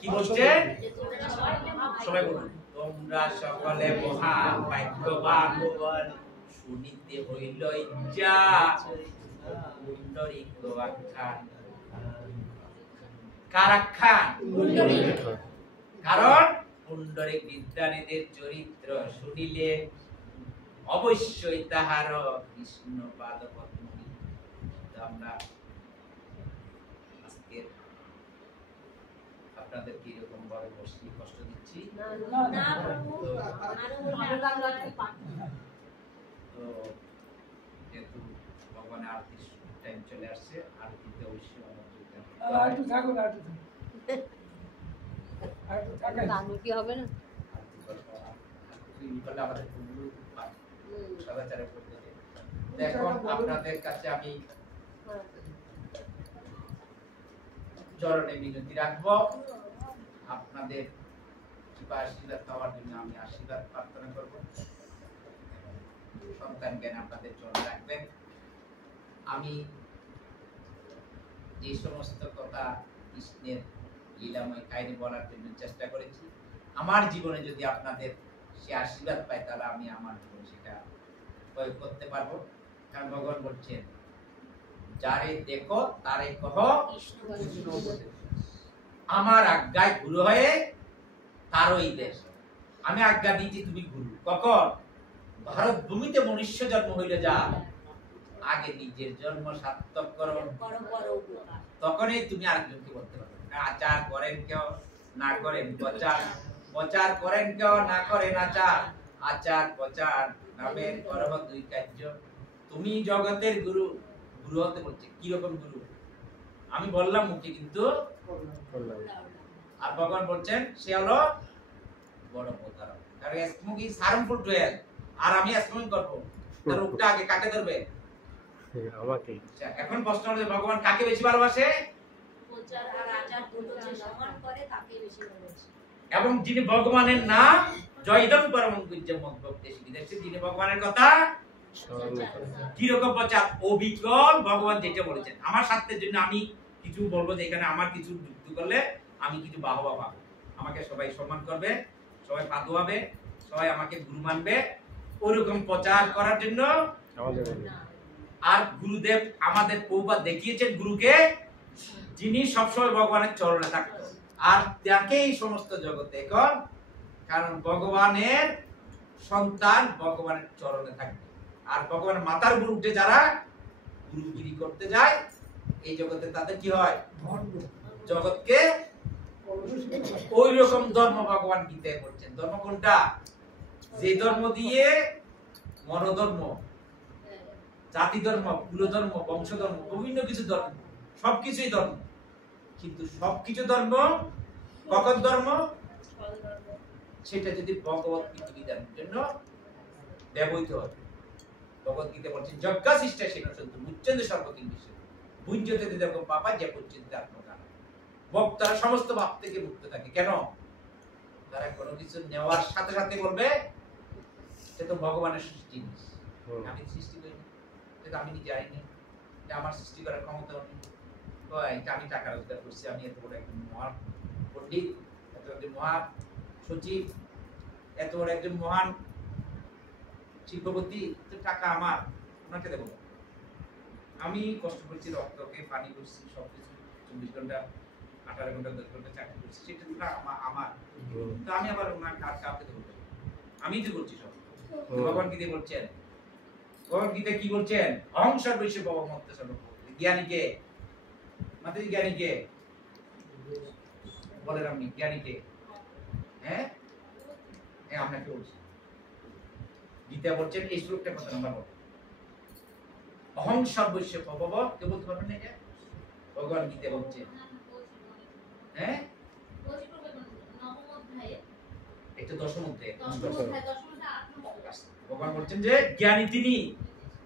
কি বলছেন সবাই বলুন তোমরা সকলে মহা ভাগ্যবান শুনিতে হইল ইচ্ছা পুণ্ডরিক আখ্যান কার আখ্যান কারণ পুণ্ডরিক বিদ্যানীদের চরিত্র শুনিলে অবশ্যই তাহার কৃষ্ণ পাদপদ্ম আমরা আজকে আপনাদের কি রকম ভাবে বসি কষ্ট দিচ্ছি তো যেহেতু ভগবানের আরতি টাইম চলে আসছে আরতিতে অবশ্যই একটু থাকুন কি হবে না আমাদের সদাচারের পদ্ধতি এখন আপনাদের কাছে আমি চরণে মিনতি রাখবো আপনাদের কৃপা আশীর্বাদ পাওয়ার জন্য আমি আশীর্বাদ প্রার্থনা করব সন্তান জ্ঞান আপনাদের চরণে রাখবেন আমি যে সমস্ত কথা কৃষ্ণের লীলাময় কাহিনী বলার জন্য চেষ্টা করেছি আমার জীবনে যদি আপনাদের সে আশীর্বাদ পাই তাহলে আমি আমার জীবনে সেটা প্রয়োগ করতে পারবো কারণ ভগবান বলছেন যারে দেখো তারে কহ আমার আজ্ঞায় গুরু হয়ে তারই দেশ আমি আজ্ঞা দিচ্ছি তুমি গুরু কখন ভারত ভূমিতে মনুষ্য জন্ম হইল যা আগে নিজের জন্ম সার্থক করো তখনই তুমি আরেকজনকে বলতে পারবে আচার করেন কেউ না করেন প্রচার প্রচার করেন কেউ না করেন আচার আচার প্রচার নামের করব দুই কার্য তুমি জগতের গুরু গুরু হতে বলছে কি রকম গুরু আমি বললাম মুখে কিন্তু আর ভগবান বলছেন সে হলো বড় প্রতারক কারণ smoking is harmful to health আর আমি স্মোকিং করব তার রোগটা আগে কাকে ধরবে আমাকে এখন প্রশ্ন হলো ভগবান কাকে বেশি ভালোবাসে প্রচার আর আচার দুটো যে সমান করে তাকে বেশি ভালোবাসে এবং যিনি ভগবানের নাম জয়দম পরমং পূজ্য মদ্ভক্তে শিখিয়েছে যিনি ভগবানের কথা কিরকম প্রচার অবিকল ভগবান যেটা বলেছেন আমার স্বার্থের জন্য আমি কিছু বলবো যে এখানে আমার কিছু যুক্ত করলে আমি কিছু বাহবা পাবো আমাকে সবাই সম্মান করবে সবাই পাদু হবে সবাই আমাকে গুরু মানবে ওরকম প্রচার করার জন্য আর গুরুদেব আমাদের প্রভুপাদ দেখিয়েছেন গুরুকে যিনি সবসময় ভগবানের চরণে থাকতো আর তাকেই সমস্ত জগতে এখন কারণ ভগবানের সন্তান ভগবানের চরণে থাকবে আর ভগবানের মাতার উপর উঠে যারা গুরুগিরি করতে যায় এই জগতে তাদের কি হয় জগৎকে ওই রকম ধর্ম ভগবান গীতায় বলছেন ধর্ম কোনটা যে ধর্ম দিয়ে মনোধর্ম জাতি ধর্ম কুল ধর্ম বংশ ধর্ম বিভিন্ন কিছু ধর্ম সবকিছুই ধর্ম কিন্তু সবকিছু ধর্ম কখন ধর্ম সেটা যদি ভগবত বিধানের জন্য ব্যবহৃত হয় ভগবত গীতা বলছেন যজ্ঞা শিষ্টা সেনা সন্তু মুচ্ছেন্দ্র সর্বকিঞ্চিত ভুঞ্জতে দেখো পাপা যে পর্যন্ত আত্মজ্ঞান ভক্তরা সমস্ত পাপ থেকে মুক্ত থাকে কেন তারা কোনো কিছু নেওয়ার সাথে সাথে বলবে সে তো ভগবানের সৃষ্টি আমি সৃষ্টি করিনি সেটা আমি নিজে জানি এটা আমার সৃষ্টি করার ক্ষমতা নেই এটা আমি টাকা রোজগার করছি আমি এত বড় একজন মহান পণ্ডিত এত একজন মহান সচিব এত বড় একজন মহান শিল্পপতি টাকা আমার ওনাকে দেবো আমি কষ্ট করছি রক্তকে পানি করছি সবকিছু 24 ঘন্টা 18 ঘন্টা 10 ঘন্টা চাকরি করছি সেটা তো আমার তো আমি আবার ওনার কাউকে দেবো আমি তো করছি সব ভগবান গীতা বলছেন ভগবান গীতা কি বলছেন অহং সর্বস্ব ভগবন্ত সর্বভূত জ্ঞানীকে মাতাজি জ্ঞানীকে বলেন আপনি জ্ঞানীকে হ্যাঁ হ্যাঁ আপনাকে বলছি গীতা বলছেন এই শ্লোকটা কত নাম্বার বল অহং সর্বস্ব ভগব কে বলতে পারবেন না এটা ভগবান গীতা বলছেন হ্যাঁ এটা দশম অধ্যায় ভগবান বলছেন যে জ্ঞানী তিনি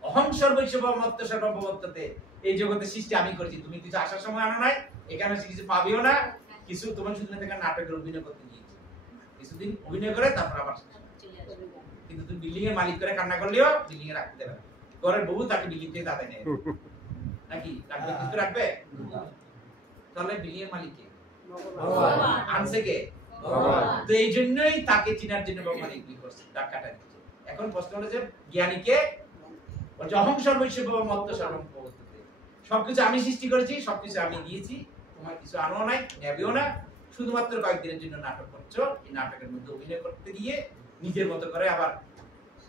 অহং সর্বস্ব ভগবন্ত সর্বভূততে এই জগতে সৃষ্টি আমি করেছি তুমি কিছু আসার সময় আনা নাই এখানে কিছু পাবিও না কিছু তোমার শুধু থেকে নাটকের অভিনয় করতে গিয়েছি কিছুদিন অভিনয় করে তারপর আবার কিন্তু তুমি বিল্ডিং এর মালিক করে কান্না করলেও বিল্ডিং এ রাখতে দেবে ঘরের বউ তাকে বিল্ডিং থেকে দাদা নেয় নাকি রাখবে কিছু রাখবে তাহলে বিল্ডিং এর মালিক কে আনছে কে? তো এই জন্যই তাকে চিনার জন্য ভগবান এগুলি করছে, দাগ কাটা দিচ্ছে। এখন প্রশ্ন হলো যে জ্ঞানীকে অহং সর্বস্ব মত্ত সর্বম প্রবর্ততে, সবকিছু আমি সৃষ্টি করেছি, সবকিছু আমি দিয়েছি, তোমার কিছু আনো নাই, নেবেও না, শুধুমাত্র কয়েকদিনের জন্য নাটক করছো, এই নাটকের মধ্যে অভিনয় করতে গিয়ে নিজের মতো করে আবার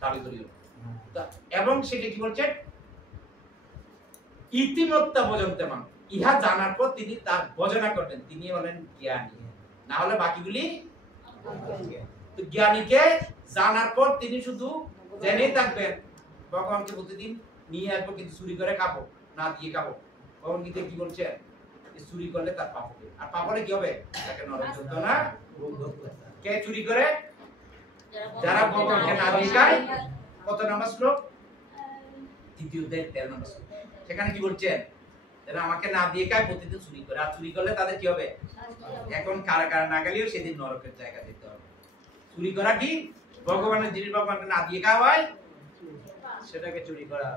দাবি করিও। এবং সেটা কি বলছেন, ইতিমত্তা ভজন্তে মান, ইহা জানার পর তিনি তার ভজনা করবেন, তিনি হলেন জ্ঞানী, না হলে বাকিগুলি। তো জ্ঞানীকে জানার পর তিনি শুধু জেনেই থাকবেন, ভগবানকে প্রতিদিন নিয়ে আসবো কিন্তু চুরি করে খাবো, না দিয়ে খাবো। ভগবান গীতা কি বলছে, চুরি করলে তার পাপ হবে, আর পাপ হলে কি হবে, তাকে নরক যন্ত্রণা ভোগ করতে হবে। কে চুরি করে? যারা ভগবানকে না দিয়ে খায়। কত নম্বর শ্লোক? দ্বিতীয় অধ্যায় 13 নম্বর শ্লোক। সেখানে কি বলছেন, যারা আমাকে না দিয়ে খায় প্রতিদিন চুরি করে, আর চুরি করলে তাদের কি হবে? এখন কারা কারা না গেলেও সেদিন নরকের জায়গা যেতে হবে। চুরি করা কি? ভগবানের জিনিস ভগবানকে না দিয়ে খাওয়া হয়, সেটাকে চুরি করা।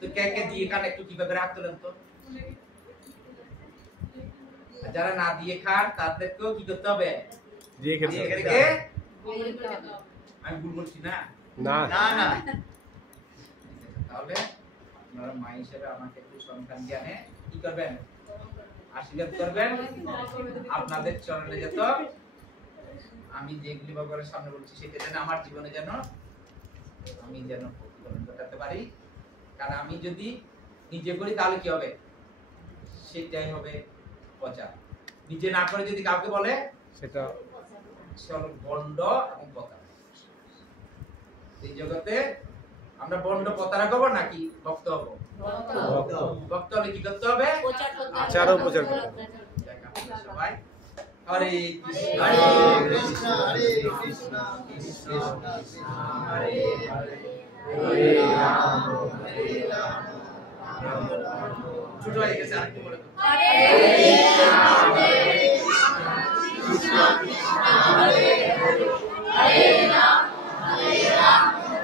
তো কে কে দিয়ে খান একটু কিভাবে হাত তোলেন তো। যারা না দিয়ে খান তাদেরকেও কি করতে হবে? দিয়ে খেতে দিয়ে হবে। খেতে। আমি ভুল বলছি না? না না না। তাহলে আপনারা মা হিসেবে আমাকে একটু সন্তান জ্ঞানে কি করবেন? আশীর্বাদ করবেন। আপনাদের চরণে যেত আমি যেগুলি ভগবানের সামনে বলছি সেটা যেন আমার জীবনে যেন আমি যেন প্রতিফলন ঘটাতে পারি। কারণ আমি যদি নিজে করি তাহলে কি হবে? সেটাই হবে প্রচার। নিজে না করে যদি কাউকে বলে সেটা বন্ড এবং প্রতারক। এই জগতে আমরা বন্ড প্রতারক হবো নাকি ভক্ত হবো? ভক্ত হলে কি করতে হবে? আচার ও প্রচার করতে হবে। সবাই হরে কৃষ্ণ হরে কৃষ্ণ হরে কৃষ্ণ কৃষ্ণ কৃষ্ণ হরে হরে হরে রাম হরে রাম রাম রাম। ছোট হয়ে গেছে, আরেকটু বলে দাও। হরে কৃষ্ণ কৃষ্ণ হরে হরে হরে রাম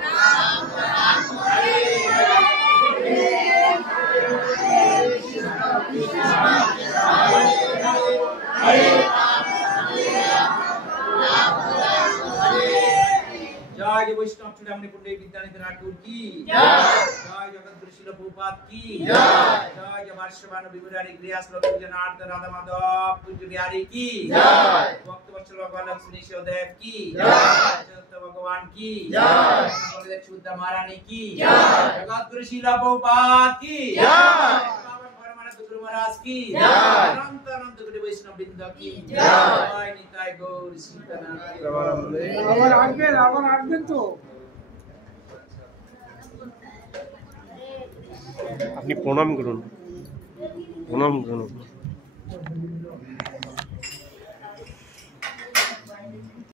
রাম রাম হরে হরে কৃষ্ণ কৃষ্ণ হরে হরে জয় বৈষ্ণব চূড়ামণি পণ্ডিত বিদ্যানিধি ঠাকুর কি জয়। জয় জগদ্গুরু শিল প্রভুপাদ কি জয়। জয় জমার্ষবাণু বিমুরারি গৃহাস লোক জনার্দ রাধা মাধব পূজ্য বিহারী কি জয়। ভক্তবৎসল ভগবান লক্ষ্মী দেব কি জয়। চতুর্থ ভগবান কি জয়। সকলের শুদ্ধ মহারানী কি জয়। জগদ্গুরু শিল প্রভুপাদ কি জয়। বাবা পরমানন্দ গুরু মহারাজ কি জয়। অনন্ত অনন্ত গুরু বৈষ্ণব বৃন্দ কি জয়। জয় নিতাই গৌর সীতানাথ আবার আসবেন তো। আপনি প্রণাম করুন, প্রণাম করুন।